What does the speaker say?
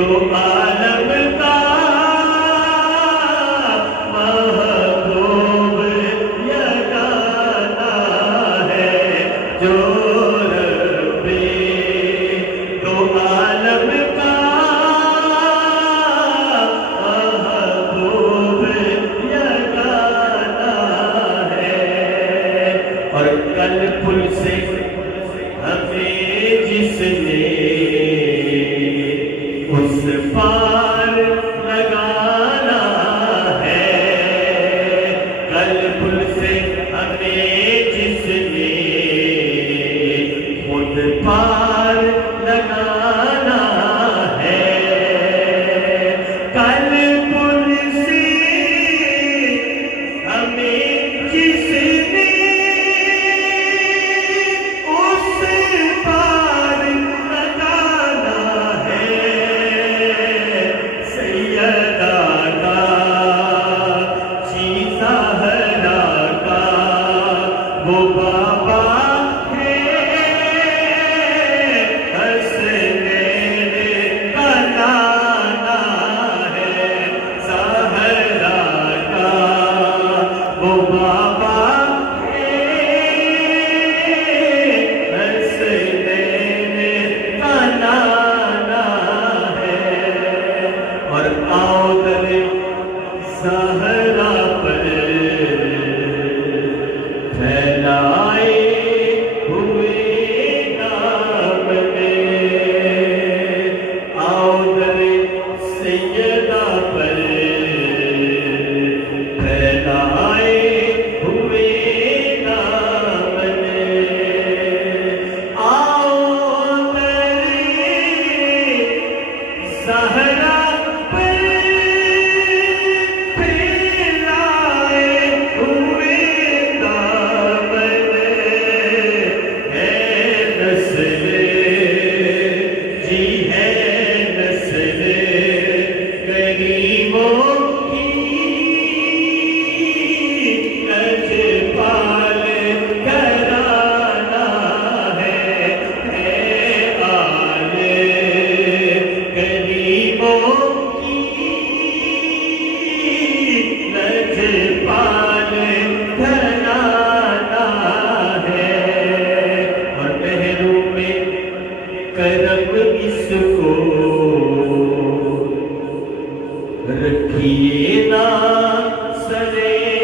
تو عالم کا محبوب یگانہ ہے جو ربی تو عالم کا محبوب یگانہ ہے اور کل پل سے ہمیں جس نے اس پار لگانا ہے کل پل سے ہمیں جس نے خود پار لگانا ہے کل پل سے ہمیں جس نے وہ بابا ہے حسنین کا نانا ہے زہرا کا وہ بابا ہے حسنین کا نانا ہے اور آؤ در زہرا پر پھیلائے ہوئے نام نے آؤ در سیدہ پر پھیلائے ہوئے نام نے آؤ در زہرا کرم اس کو رکھیے نا سرے